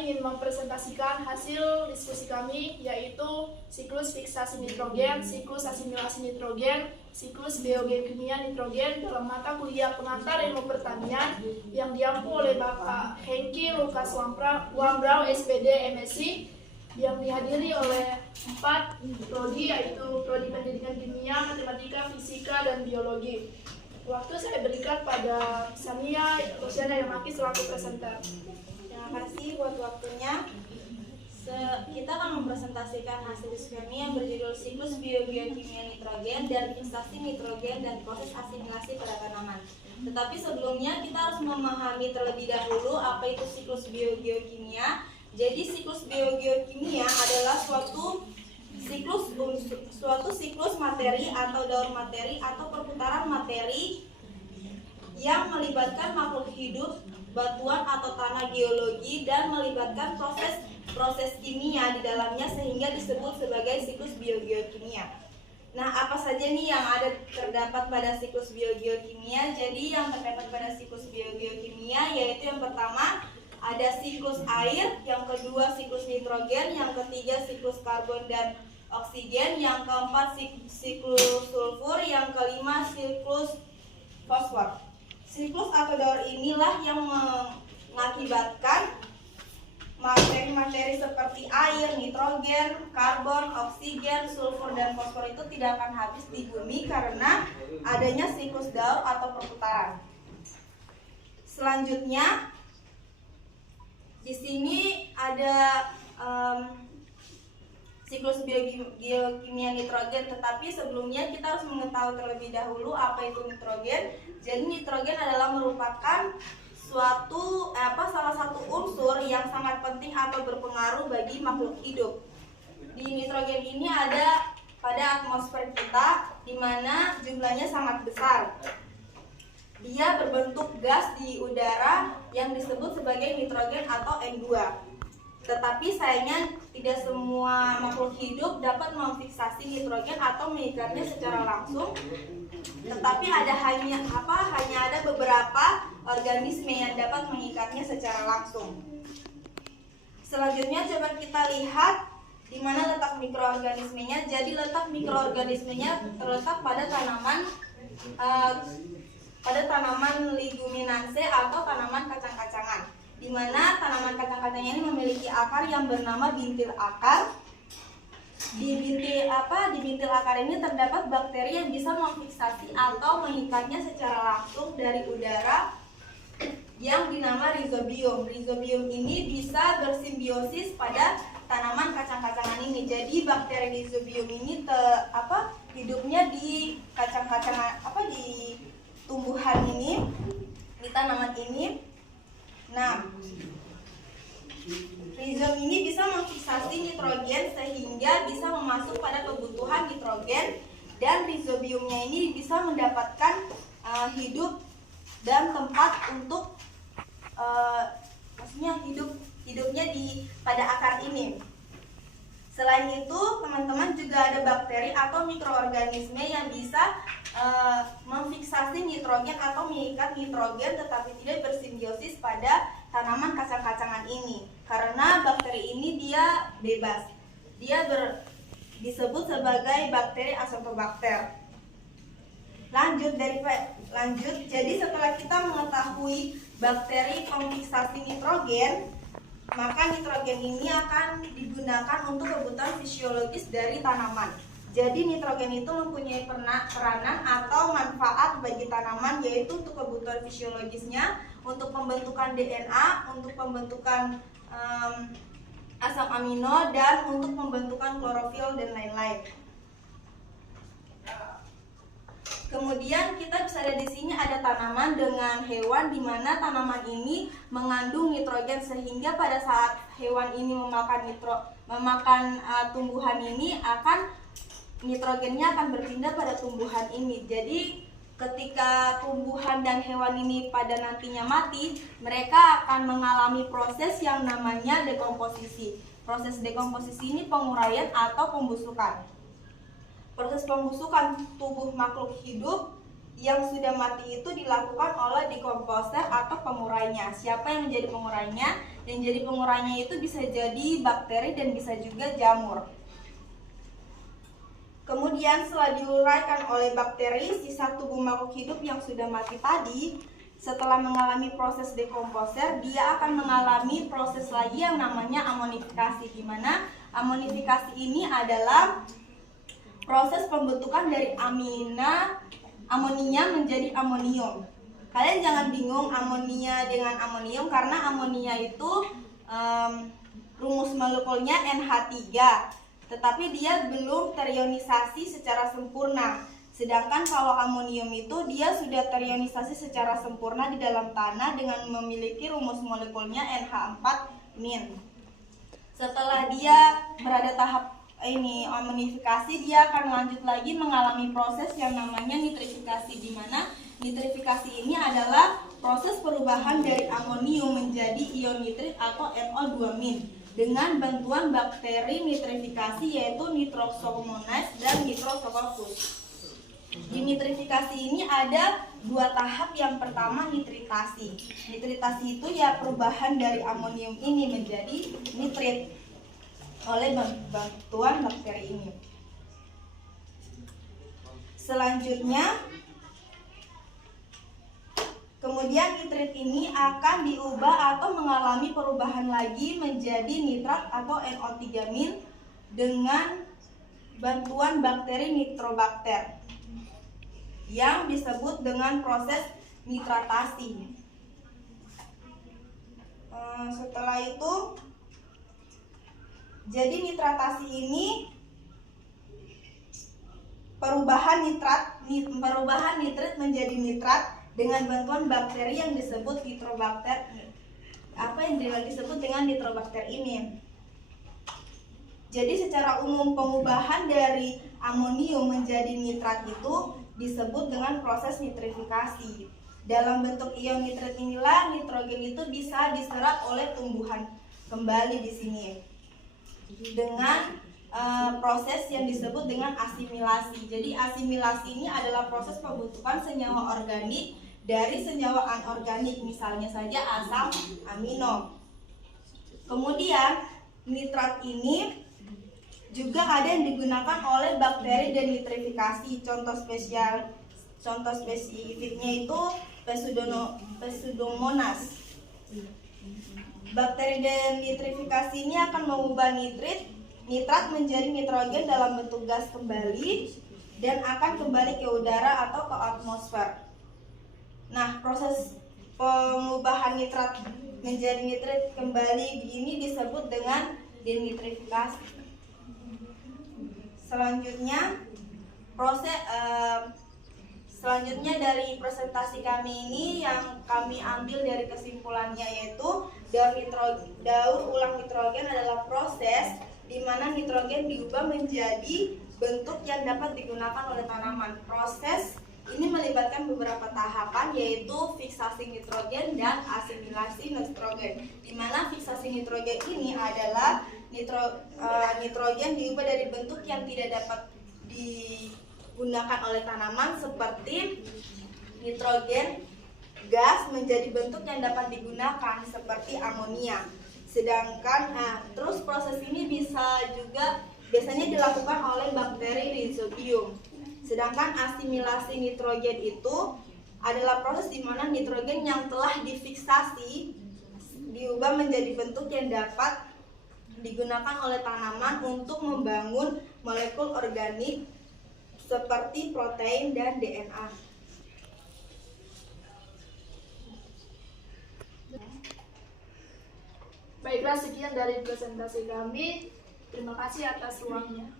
ingin mempresentasikan hasil diskusi kami, yaitu siklus fiksasi nitrogen, siklus asimilasi nitrogen, siklus biogeokimia nitrogen dalam mata kuliah pengantar ilmu pertanian yang diampu oleh Bapak Hengki Lukas Wambrau, SPD, MSc, yang dihadiri oleh 4 prodi, yaitu prodi pendidikan kimia, matematika, fisika, dan biologi. Waktu saya berikan pada Sania Rosiana Yamaki selaku presenter. Terima kasih buat waktunya. Kita akan mempresentasikan hasil diskusi kami yang berjudul siklus biogeokimia nitrogen dan fiksasi nitrogen dan proses asimilasi pada tanaman. Tetapi sebelumnya kita harus memahami terlebih dahulu apa itu siklus biogeokimia. Jadi siklus biogeokimia adalah suatu siklus materi atau daur materi atau perputaran materi yang melibatkan makhluk hidup, batuan atau tanah geologi, dan melibatkan proses kimia di dalamnya sehingga disebut sebagai siklus biogeokimia. Nah, apa saja nih yang terdapat pada siklus biogeokimia? Jadi yang terdapat pada siklus biogeokimia yaitu yang pertama ada siklus air, yang kedua siklus nitrogen, yang ketiga siklus karbon dan oksigen, yang keempat siklus sulfur, yang kelima siklus fosfor. Siklus atau daur inilah yang mengakibatkan materi-materi seperti air, nitrogen, karbon, oksigen, sulfur, dan fosfor itu tidak akan habis di bumi karena adanya siklus daur atau perputaran. Selanjutnya, di sini ada siklus biokimia nitrogen, tetapi sebelumnya kita harus mengetahui terlebih dahulu apa itu nitrogen. Jadi nitrogen adalah merupakan salah satu unsur yang sangat penting atau berpengaruh bagi makhluk hidup. Di nitrogen ini ada pada atmosfer kita, di mana jumlahnya sangat besar. Dia berbentuk gas di udara yang disebut sebagai nitrogen atau N2. Tetapi sayangnya tidak semua makhluk hidup dapat memfiksasi nitrogen atau mengikatnya secara langsung. Tetapi hanya ada beberapa organisme yang dapat mengikatnya secara langsung. Selanjutnya coba kita lihat di mana letak mikroorganismenya. Jadi letak mikroorganismenya terletak pada tanaman leguminanse atau tanaman kacang-kacangan, di mana tanaman kacang-kacangnya ini memiliki akar yang bernama bintil akar. Di bintil akar ini terdapat bakteri yang bisa memfiksasi atau mengikatnya secara langsung dari udara yang dinama rhizobium. Rhizobium ini bisa bersimbiosis pada tanaman kacang-kacangan ini. Jadi bakteri rhizobium ini hidupnya di kacang-kacangan di tumbuhan ini, di tanaman ini. Nah, rhizom ini bisa memfiksasi nitrogen sehingga bisa memasuk pada kebutuhan nitrogen, dan rhizobiumnya ini bisa mendapatkan hidup dan tempat untuk hidupnya pada akar ini. Selain itu, teman-teman, juga ada bakteri atau mikroorganisme yang bisa memfiksasi nitrogen atau mengikat nitrogen tetapi tidak bersimbiosis pada tanaman kacang-kacangan ini. Karena bakteri ini dia bebas. Dia disebut sebagai bakteri Azotobacter. Lanjut, jadi setelah kita mengetahui bakteri pemfiksasi nitrogen, maka nitrogen ini akan digunakan untuk kebutuhan fisiologis dari tanaman. Jadi nitrogen itu mempunyai peranan atau manfaat bagi tanaman, yaitu untuk kebutuhan fisiologisnya, untuk pembentukan DNA, untuk pembentukan asam amino, dan untuk pembentukan klorofil dan lain-lain. Kemudian kita bisa lihat di sini ada tanaman dengan hewan, di mana tanaman ini mengandung nitrogen sehingga pada saat hewan ini memakan tumbuhan ini, nitrogennya akan berpindah pada tumbuhan ini. Jadi ketika tumbuhan dan hewan ini pada nantinya mati, mereka akan mengalami proses yang namanya dekomposisi. Proses dekomposisi ini penguraian atau pembusukan. Proses pembusukan tubuh makhluk hidup yang sudah mati itu dilakukan oleh dekomposer atau pengurainya. Siapa yang menjadi pengurainya? dan jadi pengurainya itu bisa jadi bakteri dan bisa juga jamur. Kemudian setelah diuraikan oleh bakteri, sisa tubuh makhluk hidup yang sudah mati tadi, setelah mengalami proses dekomposer, dia akan mengalami proses lagi yang namanya amonifikasi, di mana amonifikasi ini adalah proses pembentukan dari amoninya menjadi amonium. Kalian jangan bingung amonia dengan amonium, karena amonia itu rumus molekulnya NH3, tetapi dia belum terionisasi secara sempurna. Sedangkan kalau amonium itu dia sudah terionisasi secara sempurna di dalam tanah dengan memiliki rumus molekulnya NH4-. Setelah dia berada tahap ini amonifikasi, dia akan lanjut lagi mengalami proses yang namanya nitrifikasi, di mana nitrifikasi ini adalah proses perubahan dari amonium menjadi ion nitrit atau NO2- dengan bantuan bakteri nitrifikasi yaitu Nitrosomonas dan Nitrosococcus. Di nitrifikasi ini ada dua tahap. Yang pertama nitritasi. Nitritasi itu ya perubahan dari amonium ini menjadi nitrit oleh bantuan bakteri ini. Selanjutnya, kemudian nitrit ini akan diubah atau mengalami perubahan lagi menjadi nitrat atau NO3- dengan bantuan bakteri nitrobakter yang disebut dengan proses nitratasi. Setelah itu, jadi nitratasi ini perubahan nitrit menjadi nitrat dengan bantuan bakteri yang disebut nitrobakter. Apa yang disebut dengan nitrobakter ini? Jadi secara umum pengubahan dari amonium menjadi nitrat itu disebut dengan proses nitrifikasi. Dalam bentuk ion nitrit inilah nitrogen itu bisa diserap oleh tumbuhan kembali di sini dengan proses yang disebut dengan asimilasi. Jadi asimilasi ini adalah proses pembentukan senyawa organik dari senyawa anorganik, misalnya saja asam amino. Kemudian nitrat ini juga ada yang digunakan oleh bakteri denitrifikasi. Contoh spesifiknya itu Pseudomonas. Bakteri denitrifikasi ini akan mengubah nitrat menjadi nitrogen dalam bentuk gas kembali dan akan kembali ke udara atau ke atmosfer. Nah, proses pengubahan nitrat menjadi nitrit kembali ini disebut dengan denitrifikasi. Selanjutnya dari presentasi kami ini yang kami ambil dari kesimpulannya yaitu daur ulang nitrogen adalah proses di mana nitrogen diubah menjadi bentuk yang dapat digunakan oleh tanaman. Proses ini melibatkan beberapa tahapan yaitu fiksasi nitrogen dan asimilasi nitrogen. Di mana fiksasi nitrogen ini adalah nitrogen diubah dari bentuk yang tidak dapat digunakan oleh tanaman seperti nitrogen gas menjadi bentuk yang dapat digunakan seperti amonia. Sedangkan terus proses ini biasanya dilakukan oleh bakteri Rhizobium. Sedangkan asimilasi nitrogen itu adalah proses di mana nitrogen yang telah difiksasi diubah menjadi bentuk yang dapat digunakan oleh tanaman untuk membangun molekul organik seperti protein dan DNA. Baiklah, sekian dari presentasi kami. Terima kasih atas ruangnya.